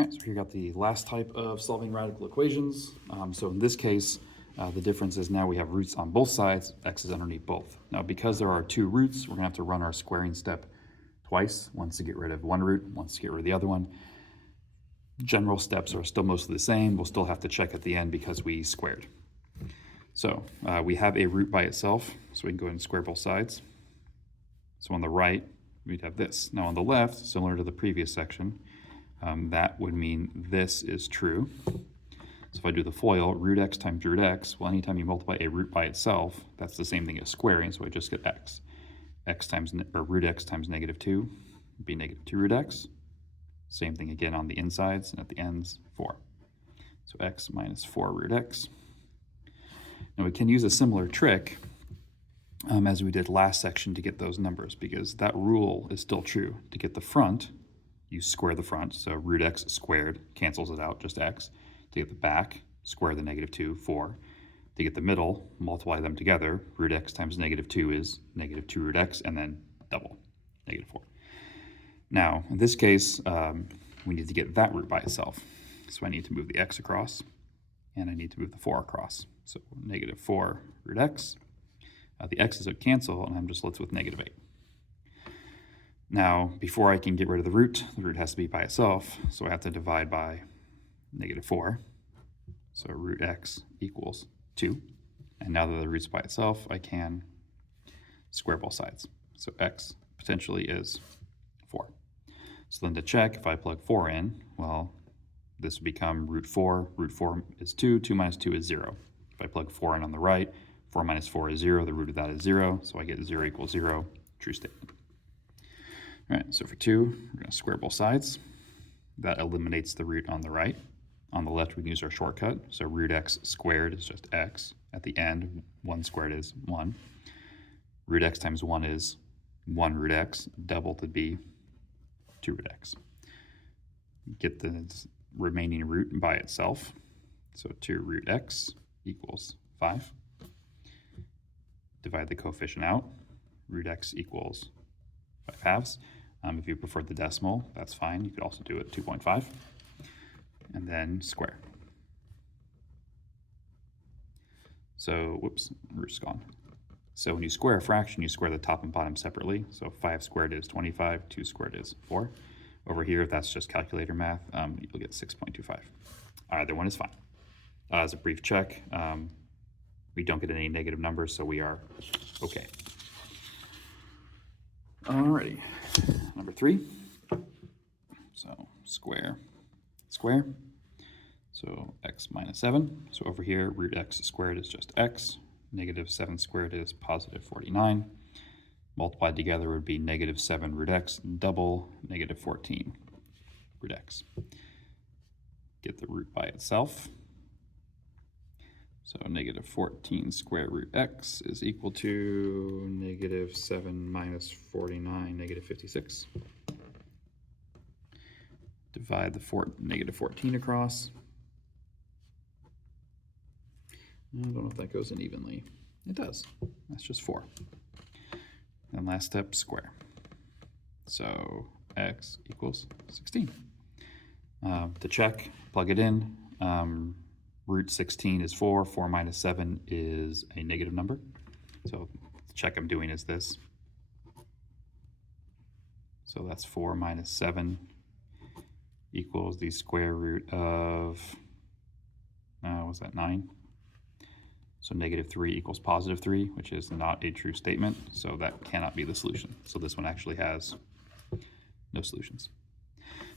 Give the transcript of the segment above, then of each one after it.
All right, so here you got the last type of solving radical equations. So in this case, the difference is now we have roots on both sides, x is underneath both. Now because there are two roots, we're gonna have to run our squaring step twice, once to get rid of one root, once to get rid of the other one. General steps are still mostly the same. We'll still have to check at the end because we squared. So we have a root by itself, so we can go ahead and square both sides. So on the right, we'd have this. Now on the left, similar to the previous section, that would mean this is true. So if I do the FOIL, root x times root x, well, anytime you multiply a root by itself, that's the same thing as squaring, so I just get x. Root x times -2 would be -2 root x. Same thing again on the insides, and at the ends, 4. So x minus 4 root x. Now we can use a similar trick as we did last section to get those numbers, because that rule is still true. To get the front, you square the front, so root x squared cancels it out, just x. To get the back, square the -2, 4. To get the middle, multiply them together. Root x times -2 is -2 root x, and then double, -4. Now, in this case, we need to get that root by itself. So I need to move the x across, and I need to move the 4 across. So -4 root x. The x's would cancel, and I'm just left with -8. Now, before I can get rid of the root has to be by itself, so I have to divide by -4. So root x equals 2. And now that the root's by itself, I can square both sides. So x potentially is 4. So then to check, if I plug 4 in, well, this would become root 4. Root 4 is 2. 2 minus 2 is 0. If I plug 4 in on the right, 4 minus 4 is 0. The root of that is 0. So I get 0 equals 0. True statement. All right, so for 2, we're going to square both sides. That eliminates the root on the right. On the left, we can use our shortcut. So root x squared is just x. At the end, 1 squared is 1. Root x times 1 is 1 root x. Double to be 2 root x. Get the remaining root by itself. So 2 root x equals 5. Divide the coefficient out. Root x equals 5 halves. If you prefer the decimal, that's fine. You could also do it 2.5. And then square. So, whoops, root's gone. So when you square a fraction, you square the top and bottom separately. So 5 squared is 25, 2 squared is 4. Over here, if that's just calculator math, you'll get 6.25. Either one is fine. As a brief check, we don't get any negative numbers, so we are okay. Alrighty, number 3. So square, square. So x minus 7. So over here, root x squared is just x. -7 squared is positive 49. Multiplied together would be -7 root x, double -14 root x. Get the root by itself. So -14 square root x is equal to -7 minus 49, -56. Divide the -14 across. I don't know if that goes in evenly. It does. That's just 4. And last step, square. So x equals 16. To check, plug it in. Root 16 is 4. 4 minus 7 is a negative number. So the check I'm doing is this. So that's 4 minus 7 equals the square root of, was that 9? So -3 equals +3, which is not a true statement, so that cannot be the solution. So this one actually has no solutions.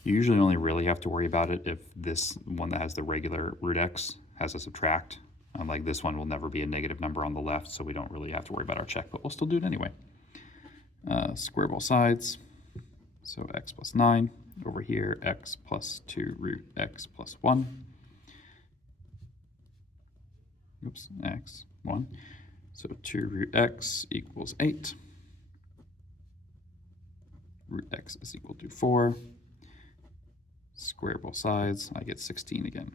You usually only really have to worry about it if this one that has the regular root x has a subtract. Like this one will never be a negative number on the left, so we don't really have to worry about our check, but we'll still do it anyway. Square both sides. So x plus 9. Over here, x plus 2 root x plus 1. Oops, x, 1. So 2 root x equals 8. Root x is equal to 4. Square both sides, I get 16 again.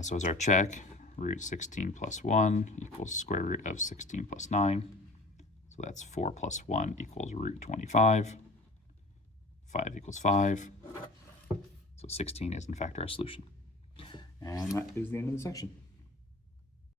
So as our check, root 16 plus 1 equals square root of 16 plus 9. So that's 4 plus 1 equals root 25. 5 equals 5. So 16 is in fact our solution. And that is the end of the section.